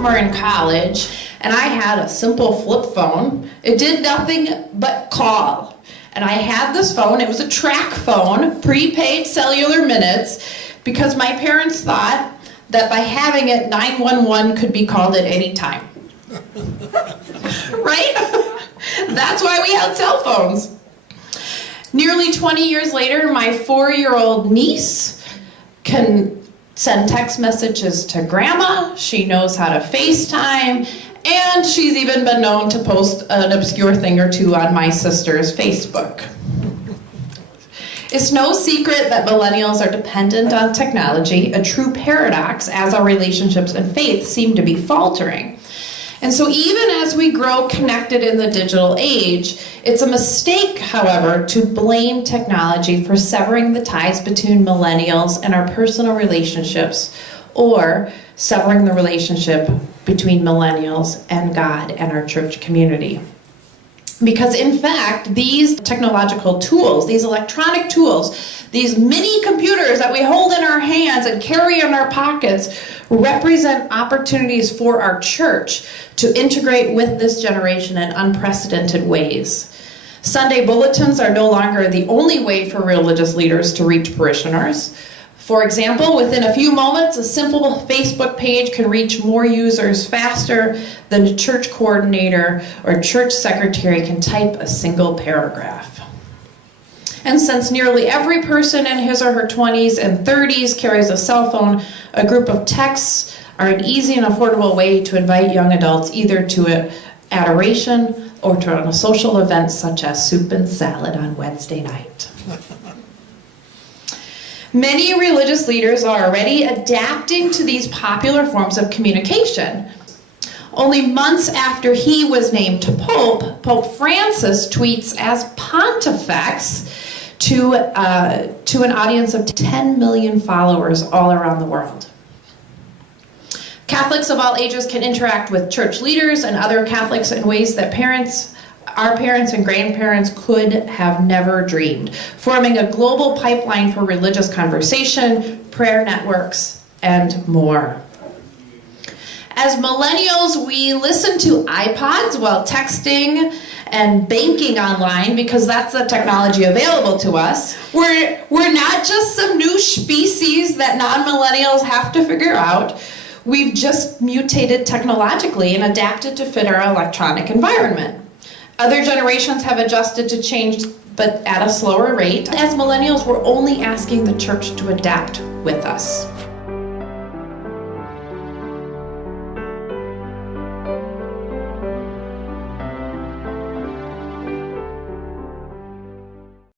sophomore in college, and I had a simple flip phone. It did nothing but call. And I had this phone, it was a track phone, prepaid cellular minutes, because my parents thought that by having it, 911 could be called at any time. Right? That's why we had cell phones. Nearly 20 years later, my 4-year-old niece can send text messages to grandma. She knows how to FaceTime, and she's even been known to post an obscure thing or two on my sister's Facebook. It's no secret that millennials are dependent on technology, a true paradox as our relationships and faith seem to be faltering. And so even as we grow connected in the digital age, it's a mistake, however, to blame technology for severing the ties between millennials and our personal relationships, or severing the relationship between millennials and God and our church community. Because in fact, these technological tools, these electronic tools, these mini computers that we hold in our hands and carry in our pockets represent opportunities for our church to integrate with this generation in unprecedented ways. Sunday bulletins are no longer the only way for religious leaders to reach parishioners. For example, within a few moments, a simple Facebook page can reach more users faster than a church coordinator or church secretary can type a single paragraph. And since nearly every person in his or her 20s and 30s carries a cell phone, a group of texts are an easy and affordable way to invite young adults either to an adoration or to a social event such as soup and salad on Wednesday night. Many religious leaders are already adapting to these popular forms of communication. Only months after he was named Pope, Pope Francis tweets as Pontifex to an audience of 10 million followers all around the world. Catholics of all ages can interact with church leaders and other Catholics in ways that our parents and grandparents could have never dreamed, forming a global pipeline for religious conversation, prayer networks, and more. As millennials, we listen to iPods while texting and banking online because that's the technology available to us. We're not just some new species that non-millennials have to figure out. We've just mutated technologically and adapted to fit our electronic environment. Other generations have adjusted to change, but at a slower rate. As millennials, we're only asking the church to adapt with us.